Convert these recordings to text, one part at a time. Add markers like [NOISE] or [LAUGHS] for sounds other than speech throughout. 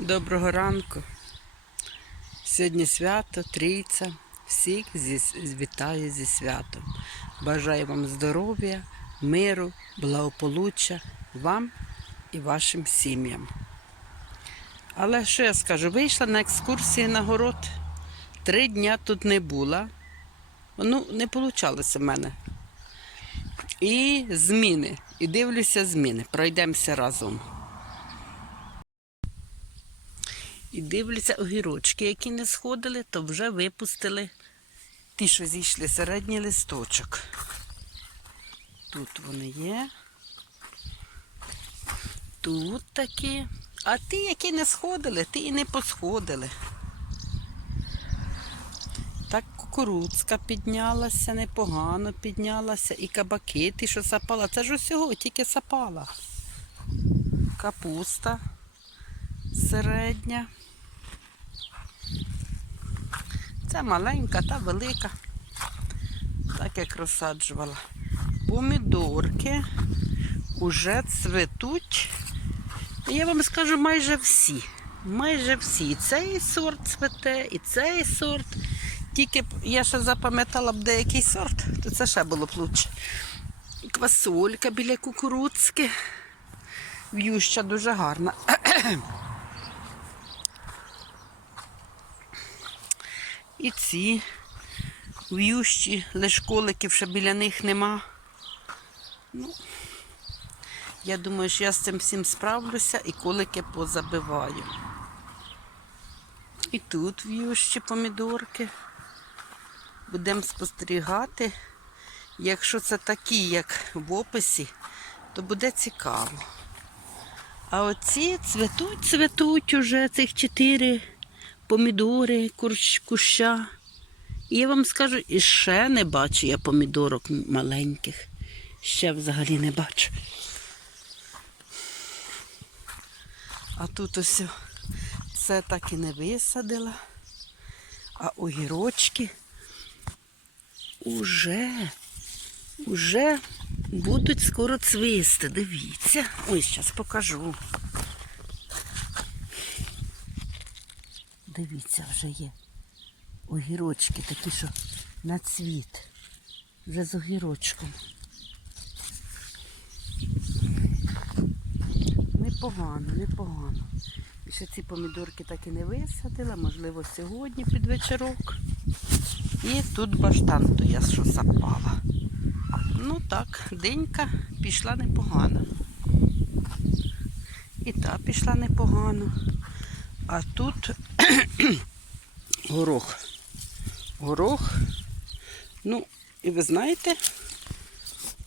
Доброго ранку. Сьогодні свято, трійця. Всіх зі, вітаю зі святом. Бажаю вам здоров'я, миру, благополуччя вам і вашим сім'ям. Але що я скажу? Вийшла на екскурсії на город. Три дня тут не була. Ну, не вийшло в мене. І зміни. І дивлюся зміни. Пройдемося разом. І дивляться огірочки, які не сходили, то вже випустили ті, що зійшли середній листочок. Тут вони є. Тут такі. А ті, які не сходили, ті і не посходили. Так кукурудзка піднялася, непогано піднялася. І кабаки, ті, що сапала. Це ж усього, тільки сапала. Капуста середня. Це маленька та велика, так як розсаджувала. Помідорки уже цвітуть. Я вам скажу майже всі. Майже всі. І цей сорт цвете, і цей сорт. Тільки б я ще запам'ятала б деякий сорт, то це ще було б лучше. Квасолька біля кукурудзки. В'юща дуже гарна. І ці в'ющі, лиш коликів ще біля них нема. Ну, я думаю, що я з цим всім справлюся і колики позабиваю. І тут в'ющі помідорки. Будемо спостерігати. Якщо це такі, як в описі, то буде цікаво. А оці цвітуть, цвітуть уже цих чотири помідори, курч, куща. І я вам скажу, і ще не бачу я помідорок маленьких. Ще взагалі не бачу. А тут ось це так і не висадила. А огірочки уже, уже будуть скоро цвісти. Дивіться. Ось зараз покажу. Дивіться, вже є огірочки такі, що на цвіт. Вже з огірочком. Непогано, непогано. І ще ці помідорки так і не висадила, можливо, сьогодні під вечорок. І тут баштан, то я що запала. Ну так, денька пішла непогано. І та пішла непогано. А тут [COUGHS] горох. Горох. Ну, і ви знаєте,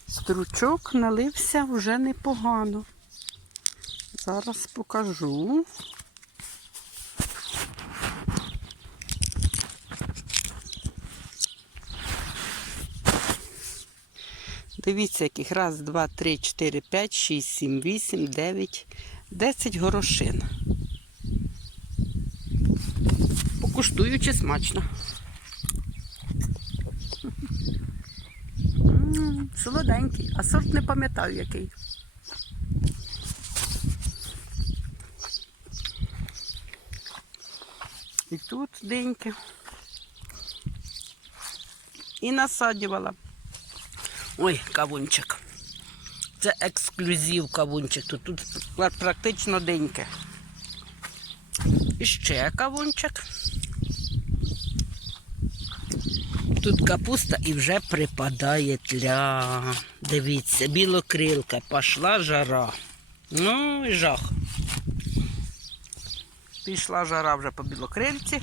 стручок налився вже непогано. Зараз покажу. Дивіться, яких раз, два, три, чотири, п'ять, шість, сім, вісім, дев'ять, десять горошин. Покуштую чи смачно. Солоденький, а сорт не пам'ятаю який. І тут деньки. І насаджувала. Ой, кавунчик. Це ексклюзив кавунчик. Тут, тут практично деньки. І ще кавунчик. Тут капуста і вже припадає тля. Дивіться, білокрилка, пішла жара. Ну і жах. Пішла жара вже по білокрильці.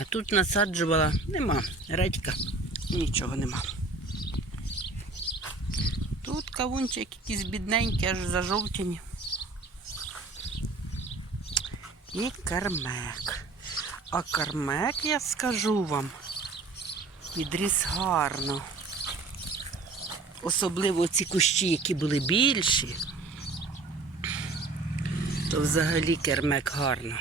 А тут насаджувала, нема, редька, нічого нема. Тут кавунчик якісь бідненькі, аж зажовтені. І кармек. А кармек, я скажу вам, підріс гарно. Особливо ці кущі, які були більші, то взагалі кермек гарно.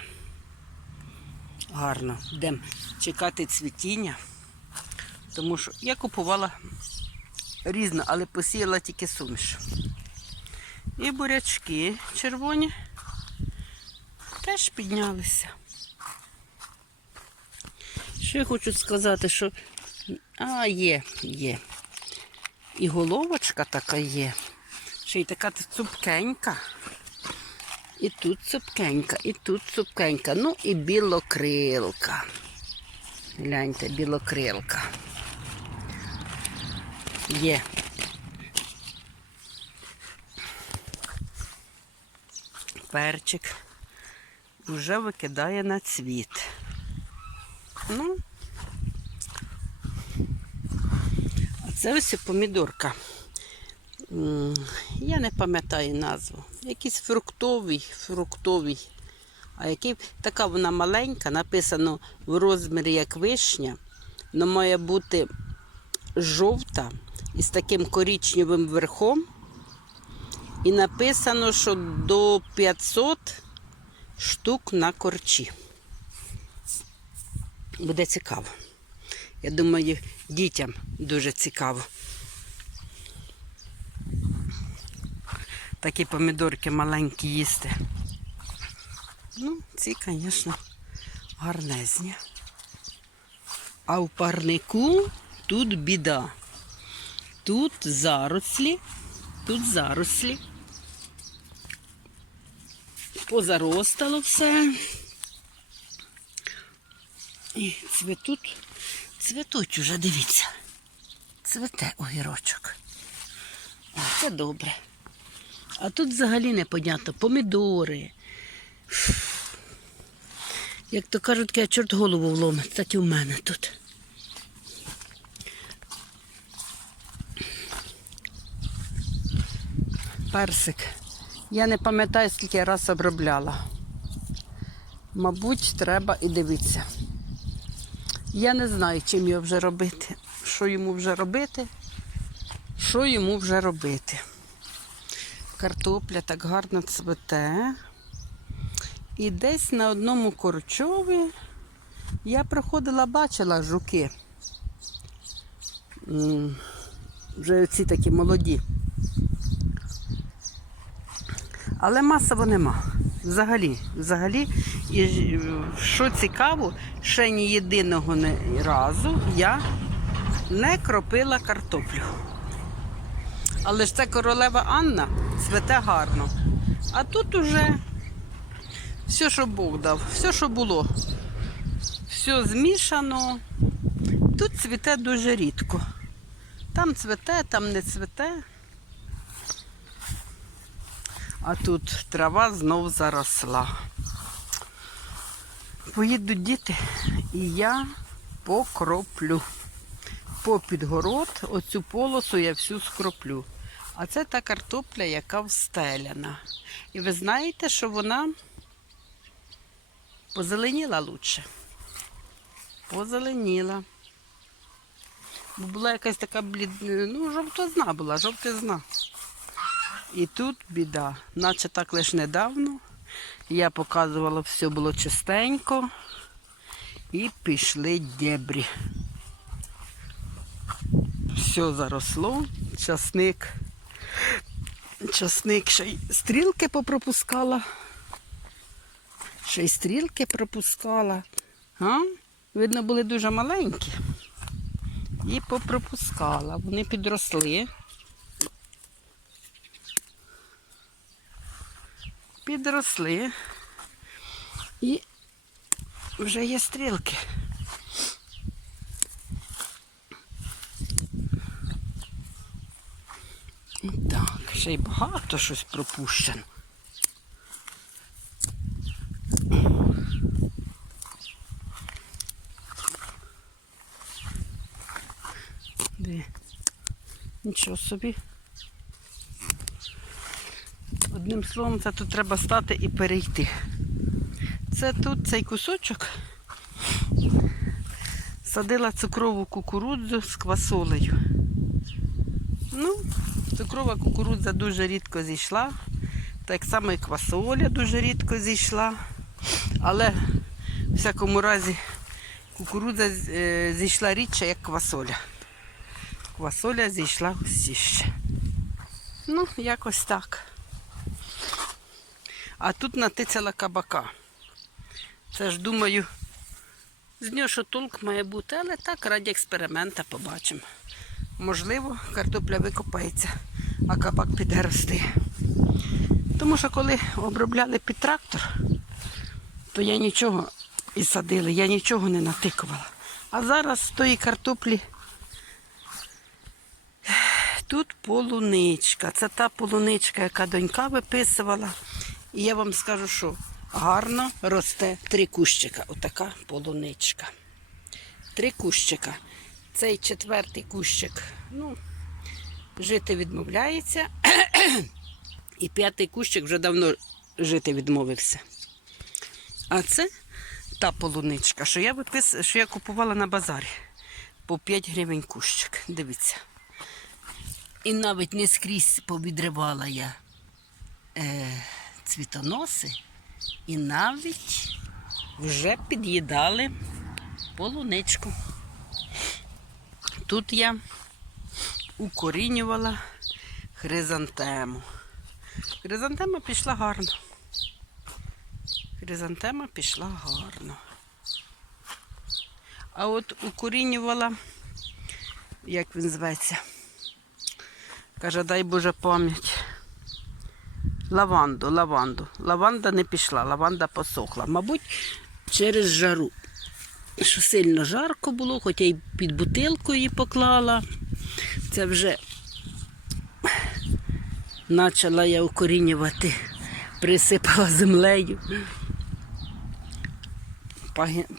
Гарно. Йдемо чекати цвітіння. Тому що я купувала різно, але посіяла тільки суміш. І бурячки червоні теж піднялися. Я хочу сказати, що. А, є, є. І головочка така є. Ще й така цупкенька. І тут цупкенька, і тут цупкенька. Ну і білокрилка. Гляньте, білокрилка. Є. Перчик вже викидає на цвіт. Ну, а це ось і помідорка. Я не пам'ятаю назву. Якийсь фруктовий, фруктовий. А який така вона маленька, написано в розмірі як вишня, але має бути жовта із таким коричневим верхом. І написано, що до 500 штук на корчі. Буде цікаво. Я думаю, дітям дуже цікаво. Такі помідорки маленькі їсти. Ну, ці, звісно, гарнезні. А в парнику тут біда. Тут зарослі, тут зарослі. Позаростало все. І цвітуть, цвітуть уже, дивіться. Цвете огірочок. Це добре. А тут взагалі непонятно. Помідори. Як то кажуть, я чорт голову вломить, так і в мене тут. Персик. Я не пам'ятаю, скільки я раз обробляла. Мабуть, треба і дивитися. Я не знаю, чим його вже робити. Що йому вже робити? Що йому вже робити? Картопля так гарно цвете. І десь на одному корчові я проходила, бачила жуки. Вже ці такі молоді. Але масово нема. Взагалі, взагалі. І що цікаво, ще ні єдиного разу я не кропила картоплю. Але ж це королева Анна цвете гарно. А тут уже все, що Бог дав, все, що було. Все змішано. Тут цвіте дуже рідко. Там цвете, там не цвете. А тут трава знов заросла. Поїдуть діти, і я покроплю. По підгород оцю полосу я всю скроплю. А це та картопля, яка встеляна. І ви знаєте, що вона позеленіла лучше. Позеленіла. Бо була якась така блід... ну, жовтозна була, жовтизна. І тут біда. Наче так лише недавно. Я показувала, все було чистенько. І пішли дебрі. Все заросло, часник. Часник ще й стрілки попропускала. Ще й стрілки пропускала. А? Видно, були дуже маленькі. І попропускала. Вони підросли. Підросли. І вже є стрілки. Так, ще й багато щось пропущено. Нічого собі. Одним словом, це тут треба стати і перейти. Це тут цей кусочок садила цукрову кукурудзу з квасолею. Ну, цукрова кукурудза дуже рідко зійшла, так само і квасоля дуже рідко зійшла. Але в всякому разі кукурудза е, зійшла рідше, як квасоля. Квасоля зійшла густіше. Ну, якось так. А тут натицяла кабака. Це ж думаю, з нього що толк має бути, але так, раді експеримента побачимо. Можливо, картопля викопається, а кабак піде рости. Тому що коли обробляли під трактор, то я нічого і садили, я нічого не натикувала. А зараз з тої картоплі тут полуничка. Це та полуничка, яка донька виписувала. І я вам скажу, що гарно росте три кущика. Отака полуничка. Три кущика. Цей четвертий кущик, ну, жити відмовляється. І п'ятий кущик вже давно жити відмовився. А це та полуничка, що я випис... що я купувала на базарі по 5 гривень кущик. Дивіться. І навіть не скрізь повідривала я е, цвітоноси, і навіть вже під'їдали полуничку. Тут я укорінювала хризантему. Хризантема пішла гарно. Хризантема пішла гарно. А от укорінювала, як він зветься, каже, дай Боже пам'ять. Лаванду, лаванду. Лаванда не пішла, лаванда посохла. Мабуть, через жару. Що сильно жарко було, хоча й під бутилку її поклала. Це вже почала я укорінювати, присипала землею.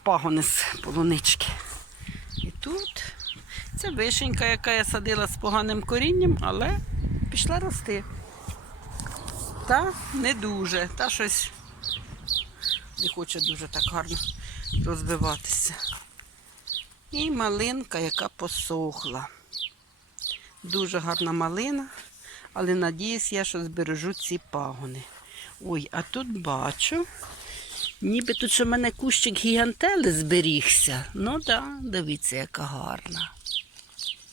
Пагони з полунички. І тут це вишенька, яка я садила з поганим корінням, але пішла рости. Та не дуже, та щось не хоче дуже так гарно розвиватися. І малинка, яка посохла. Дуже гарна малина, але надіюсь я, що збережу ці пагони. Ой, а тут бачу, ніби тут що в мене кущик гігантели зберігся. Ну так, да, дивіться, яка гарна.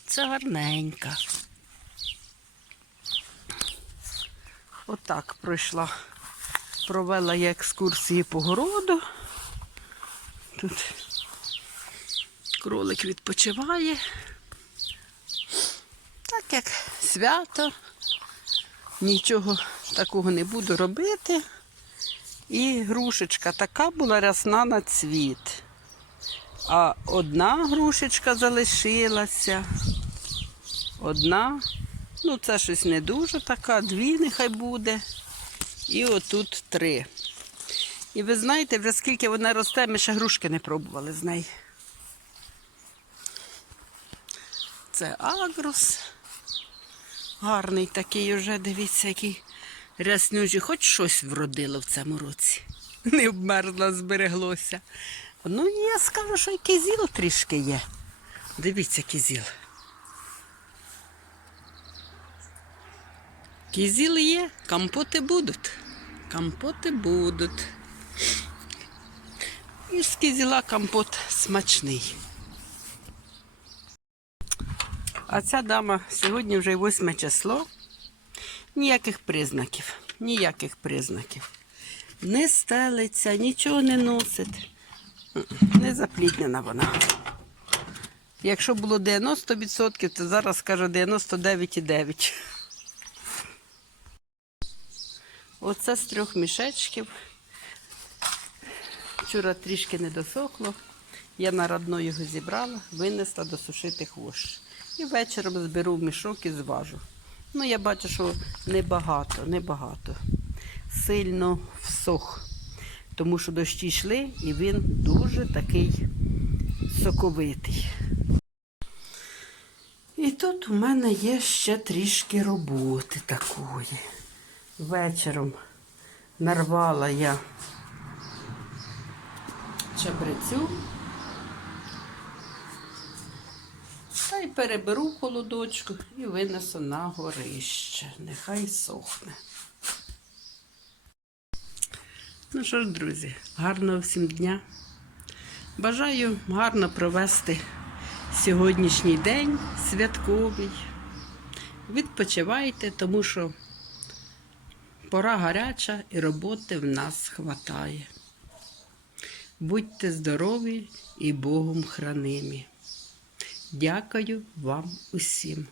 Це гарненька. Отак пройшла. Провела я екскурсії по городу. Тут кролик відпочиває. Так як свято, нічого такого не буду робити. І грушечка така була рясна на цвіт. А одна грушечка залишилася. Одна, ну це щось не дуже така, дві нехай буде. І отут три. І ви знаєте, вже скільки вона росте, ми ще грушки не пробували з неї. Це агрус. Гарний такий уже, дивіться, який ряснючий. Хоч щось вродило в цьому році. [LAUGHS] Не обмерзло, збереглося. Ну, я скажу, що і кизіл трішки є. Дивіться, кизіл. Кизіл є, компоти будуть. Компоти будуть. І з кизіла компот смачний. А ця дама сьогодні вже 8 число. Ніяких признаків. Ніяких признаків. Не стелиться, нічого не носить. Не запліднена вона. Якщо було 90%, то зараз скажу 99,9%. Оце з трьох мішечків. Вчора трішки не досохло. Я на родно його зібрала, винесла досушити хвощ. І вечором зберу в мішок і зважу. Ну, я бачу, що небагато, небагато. Сильно всох. Тому що дощі йшли і він дуже такий соковитий. І тут у мене є ще трішки роботи такої. Вечором нарвала я чабрецю. Та й переберу холодочку і винесу на горище. Нехай сохне. Ну що ж, друзі, гарного всім дня. Бажаю гарно провести сьогоднішній день святковий. Відпочивайте, тому що Пора гаряча і роботи в нас хватає. Будьте здорові і Богом хранимі. Дякую вам усім.